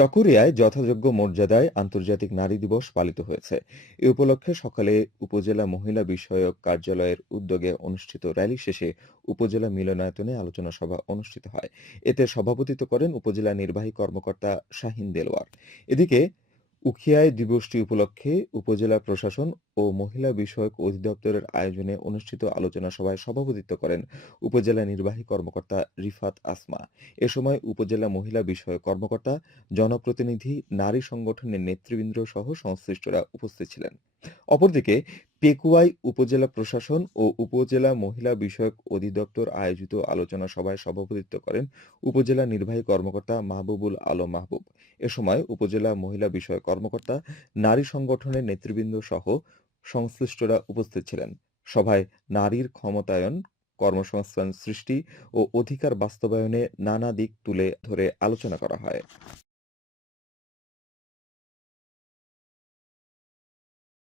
চকরিয়ায় যথাযোগ্য মর্যাদায় আন্তর্জাতিক নারী দিবস পালিত হয়েছে। এ উপলক্ষে সকালে উপজেলা মহিলা বিষয়ক কার্যালয়ের উদ্যোগে অনুষ্ঠিত র্যালি শেষে উপজেলা মিলনায়তনে আলোচনা সভা অনুষ্ঠিত হয়। এতে সভাপতিত্ব করেন উপজেলা নির্বাহী কর্মকর্তা শাহিন দেলোয়ার। এদিকে উখিয়ায় দিবসটি উপলক্ষে উপজেলা প্রশাসন ও মহিলা বিষয়ক অধিদপ্তরের আয়োজনে অনুষ্ঠিত আলোচনা সভায় সভাপতিত্ব করেন উপজেলা নির্বাহী কর্মকর্তা রিফাত আসমা। এ সময় উপজেলা মহিলা বিষয়ক কর্মকর্তা, জনপ্রতিনিধি, নারী সংগঠনের নেতৃবৃন্দ সহ সংশ্লিষ্টরা উপস্থিত ছিলেন। অপরদিকে পেকুয়াই উপজেলা প্রশাসন ও উপজেলা মহিলা বিষয়ক অধিদপ্তর আয়োজিত আলোচনা সভায় সভাপতিত্ব করেন উপজেলা নির্বাহী কর্মকর্তা মাহবুবুল আলম মাহবুব। এ সময় উপজেলা মহিলা বিষয়ক কর্মকর্তা, নারী সংগঠনের নেতৃবৃন্দ সহ সংশ্লিষ্টরা উপস্থিত ছিলেন। সভায় নারীর ক্ষমতায়ন, কর্মসংস্থান সৃষ্টি ও অধিকার বাস্তবায়নে নানা দিক তুলে ধরে আলোচনা করা হয়।